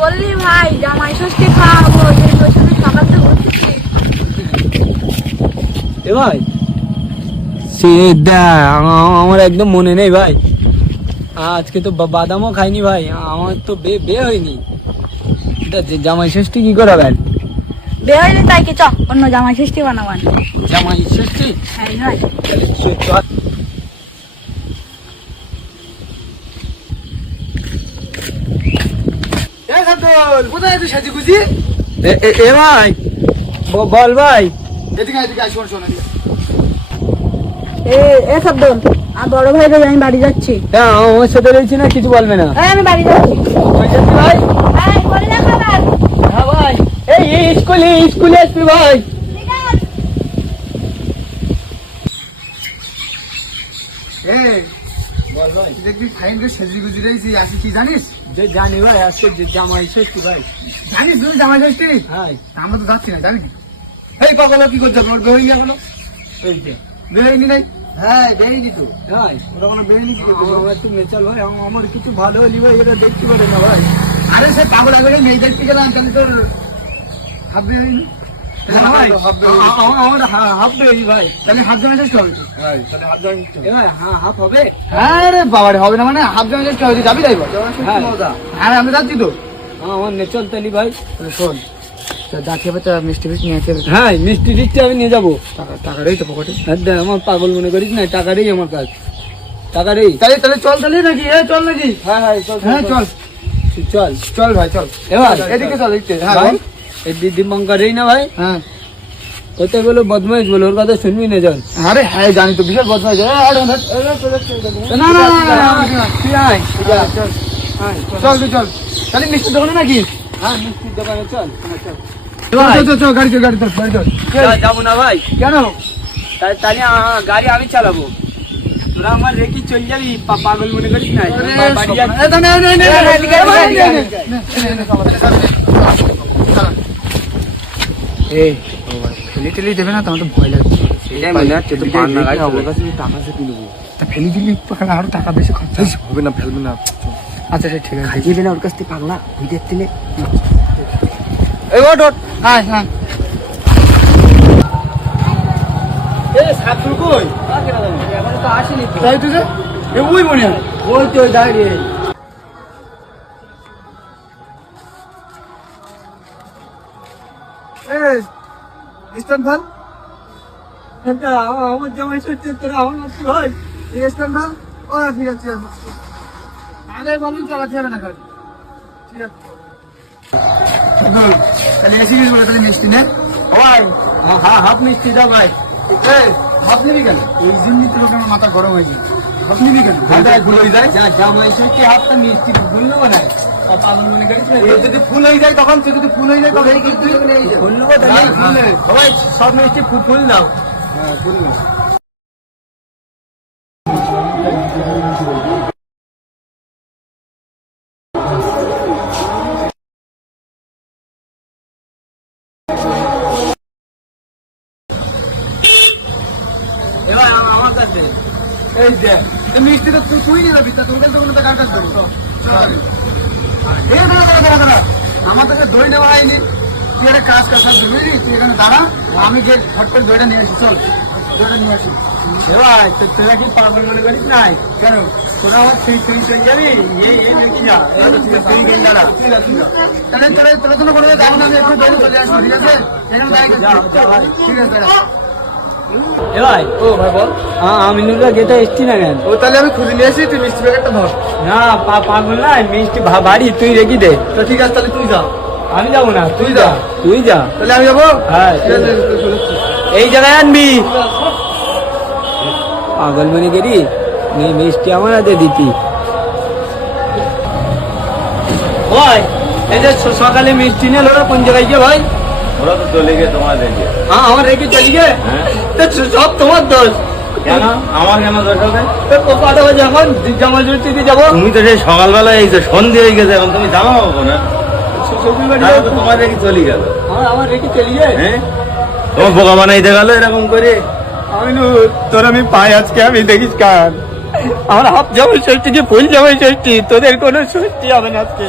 বললি ভাই জামাই ষষ্ঠী খাওয়াবো, সকাল থেকে বলছি। এ ভাই সে আমার একদম মনে নেই ভাই, আজকে তো বাদামও খাইনি ভাই, আমার তো বিয়ে হয়নি। জামাই ষষ্ঠী কি করে ভাই? বিয়ে হয়নি তাই কি, চ অন্য জামাই ষষ্ঠী বানাবান। জামাই ষষ্ঠী? হ্যাঁ ভাই চল। কোথায় তুই সাজিগুজি? এ ভাই বল ভাই। এদিকে এদিকে শোন শোন এ শব্দন, আর বড় ভাই রে আমি বাড়ি যাচ্ছি। হ্যাঁ আমার সাথে রয়েছি না, কিছু বলবে না। আমি বাড়ি যাচ্ছি ভাই। হ্যাঁ বলে না খাবার। হ্যাঁ ভাই এই স্কুলে আসবি ভাই। বল ভাই, দেখবি ফাইন রে সাজিগুজি রয়েছি, আসি কি জানিস? যে জানি ভাই, আজকে জামাই ষষ্ঠী ভাই। জানিস তুমি জামাই ষষ্ঠী? হ্যাঁ আমরা তো যাচ্ছি না, জানি না। এই পাগল কি করছো? তোমার বেরোয়নি এখনো? এই যে বেরোয়নি নাই? হ্যাঁ বেরোয়নি তো। ভাই ওরা কোনো বেরোয়নি কি করছো? আমার একটু মেচাল ভাই, আমার কিছু ভালো হলি ভাই, এটা দেখতে পারে না ভাই। আরে সে পাগল আগে মেয়ে দেখতে গেলাম, তাহলে তোর হাফ বেরোয়নি? ভাই আমার হাফ বেরি ভাই। তাহলে হাফ জামাই ষষ্ঠী হবে তো? হ্যাঁ তাহলে হাফ জামাই ষষ্ঠী হবে। এ ভাই হাফ হবে? হ্যাঁ রে বাবা রে, হবে না মানে হাফ জামাই ষষ্ঠী হবে, যাবি তাই বল। হ্যাঁ। হ্যাঁ আমরা যাচ্ছি তো। আমার নেচল তালি ভাই। শোন যাচ্ছি হবে তো, মিষ্টি ফিষ্টি নিয়ে আসতে হবে। হ্যাঁ মিষ্টি টিষ্টি আমি নিয়ে যাবো। টাকা রই তো পকেটে। আমার পাগল মনে করিস না, টাকারই আমার কাজ, টাকারই। তাহলে তাহলে চল তাহলে নাকি? চল নাকি? হ্যাঁ হ্যাঁ চল হ্যাঁ চল চল চল ভাই চল। এবার এদিকে চল দেখতে। হ্যাঁ ভাই বল। এই দীপঙ্করই না ভাই, হ্যাঁ ওতে বলো বদমাইশ বলো, ওর কথা শুনবি না চল। আরে হ্যাঁ জানি তো, বিশাল বদমাইশ। না না না তুই আয়। চল তুই চল। তাহলে মিষ্টি দোকানে নাকি? হ্যাঁ মিষ্টির দোকানে চল। চল চল চল, গাড়ি চল গাড়ি চল গাড়ি চল। যাবো না ভাই, কেন? তাহলে গাড়ি আমি চালাবো, তোরা আমার রেখে চল যাবি, পাগল মনে করিস না। বাড়ি যাচ্ছি। এই ফেলি টেলি দেবে না তো? আমার তো ভয় লাগছে। এটাই মনে হচ্ছে তো পান্না গাড়ি হবে, টাকা সে কিনবো। তা ফেলি দিলি আরো টাকা বেশি খরচা হবে না, ফেলবে না। আচ্ছা ঠিক আছে। খাইছিলি না ওর কাছ থেকে পাগলা, তুই দেখছিলে। এই ওট ওট। হ্যাঁ হ্যাঁ সাতু কই? এখনো তো আসেনি তো। তাই তুই যে ওই মনে হয়। ওই তো দাঁড়িয়ে। স্ট্যান্ড ভাল আমার জামাই সত্যি তোরা আমার ভাই। স্ট্যান্ড ভাল। ও ঠিক আছে আরে বলুন চালাতে হবে না গাড়ি। ঠিক আছে তাহলে এসে গেছি বলে, তাহলে মিষ্টি নে ভাই হাফ মিষ্টি দাও ভাই। ভাব নিবি কেন? এই জন্যই তো লোক আমার মাথা গরম হয়ে যায়। ভাব নিবি কেন? ভুল হয়ে যায়, জামাই সত্যি হাফটা মিষ্টি ভুল নেবো না। পাগল মনে করিস না। যদি ফুল হয়ে যায় তখন, সে যদি ফুল হয়ে যায় তখন কিন্তু ফুল নেবো তাহলে ভাই, সব মিষ্টি ফুল দাও। হ্যাঁ ফুল না। এবার আমার কাছে এই যে মিষ্টি তো তুই নিয়ে যাবি, তা তোর কাছে কোনো কার কাজ করবো? আমার কাছে দই নেওয়া হয়নি, তুই একটা কাজ কর, সব বুঝলি? তুই এখানে দাঁড়া, আমি যে ফট করে দইটা নিয়ে আসি। চল দইটা নিয়ে আসি। ভাই তোরা কি পাগল মনে করিস নাই? কেন? তোরা আমার সেই চলে যাবি, এই নাকি না দাঁড়া। তাহলে তোরা কোনো কোনো যাবো না, আমি একটু দইটা চলে আসবো। ঠিক আছে এখানে দাঁড়াই। ঠিক আছে দাঁড়া। এ ভাই, ও ভাই বল। আমিনুল্লাহ গেটে এসছি না কেন? ও তাহলে আমি খুঁজে নিয়ে আসি, তুই মিষ্টি প্যাকেটটা ধর। না পাগল না, মিষ্টি বাড়ি তুই রেখে দে। তো ঠিক আছে তাহলে তুই যা। আমি যাবো না, তুই যা। তুই যা। তাহলে আমি যাবো। হ্যাঁ ঠিক আছে এই জায়গায় আনবি। পাগল মনে করি মিষ্টি আমার হাতে দিতি। ভাই এই যে সকালে মিষ্টি নিয়ে ওরা কোন জায়গায় গিয়ে ভাই? ওরা তো চলে গিয়ে তোমার রেখে। হ্যাঁ আমার রেখে চলে গিয়ে। হ্যাঁ সব তোমার দোষ। কেন? আমার কেন দোষ হবে? কটা বাজে এখন? জামা জুড়তে যাবো। তুমি তো সেই সকালবেলা এই যে সন্ধে হয়ে গেছে, এখন তুমি জামা পাবো না। শ্বশুর বাড়ি তাহলে তো যাবো। তোমার রেখে চলে গেল। আমার রেখে চলে গিয়ে। হ্যাঁ তোমার বোকা বানাইতে গেল এরকম করে। আমিনুর তোর আমি পাই আজকে, আমি দেখিস কার আমার হাফ জামাই ষষ্ঠী কি ফুল জামাই ষষ্ঠী, তোদের কোনো ষষ্ঠী হবে না আজকে।